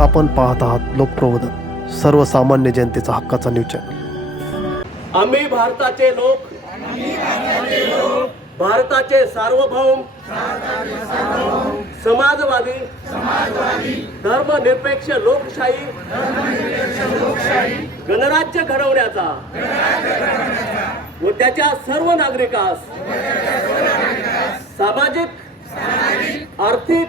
आपण पाहत आहात लोकप्रबोधन सर्वसामान्य जनतेचा हक्काचा न्यूज चॅनल. आम्ही भारताचे लोक. भारताचे सार्वभौम. समाजवादी. धर्मनिरपेक्ष लोकशाही. गणराज्य घडवण्याचा. व त्याच्या सर्व नागरिकास सामाजिक आर्थिक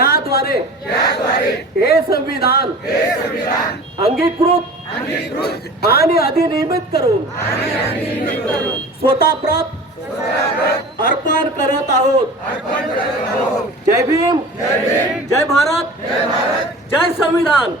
याद्वारे हे संविधान अंगीकृत आणि अधिनियमित करून स्वतः प्राप्त अर्पण करत आहोत. जय भीम. जय भारत. जय संविधान.